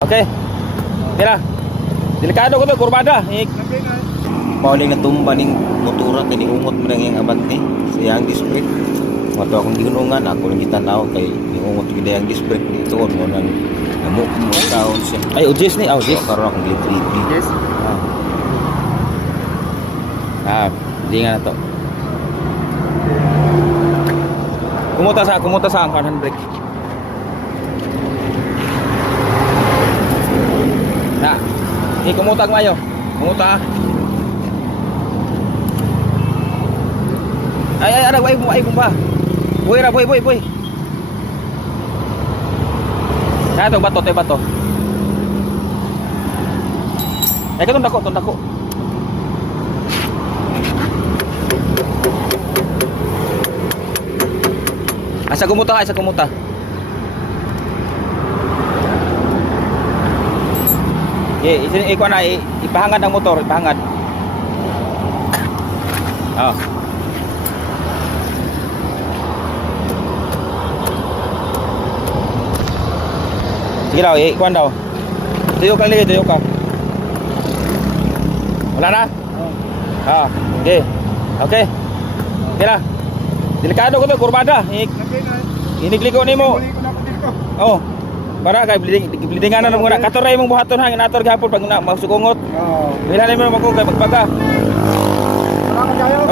Okay. Tira. Delikado ko to, kurbada. Pauling natumba ning motora kay niungot mo lang yung abante sa yang disc brake. Mato akong ginunungan ako lang gitanaw kay niungot gid yang disc brake dito mo nang namo mo taon siya. Ay, ujis ni, ujis. So, karon akong libre. Yes. Lingan na to. Kumuta sa ang kanan brake. Na. Kumuta mayo. Kumuta. Ay, ada boy ba? Boy ra, boy. Nah, to bato. Ay, katong dako. Asa kumuta. Ikuha na, ipahangad ang motor, ipahangad. Oh. Sige daw, ikuha daw. Tuyo ka. Wala na? Okay. Okay na. Delikado ko to, kurbada. Inikliko ni mo. Oh. Para kay bleedingan na muna. Katoray mong buhaton hangin ator gihapon pag masukungot. Bilhan mo ako kay pagpaga.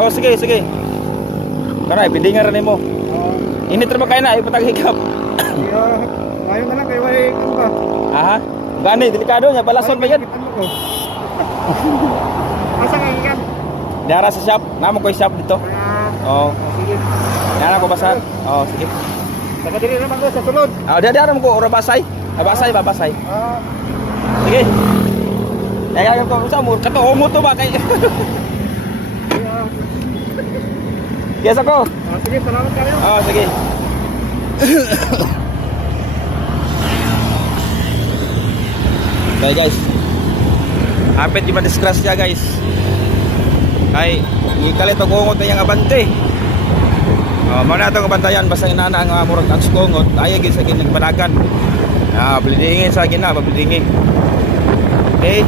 Oh, sige. Para bleedingan ra nimo. Init ra kay na ipatag hikap. Ayaw na lang kay way kan ba. Aha. Gani delikado nya balason ba yan? Asa kay kan? Dara sa shop. Namo ko shop dito. Oh. Sige. Yana ko basa. Oh, sige. Saka diri naman ko sa sulod. Dia mo ko ora basay. Babasay. Sige. Kaya ko sa mo kato mo to ba kay. Yes ako. Sige, salamat kayo. Sige. Okay guys. Apit di madisgrasya guys. Ay, ikalit og ungot yang abante. Mana itong kabantayan basta inana ang murag ang sukungot ayaw gid sa ginagpanagan. Blidingin sa gina, blidingin. Okay.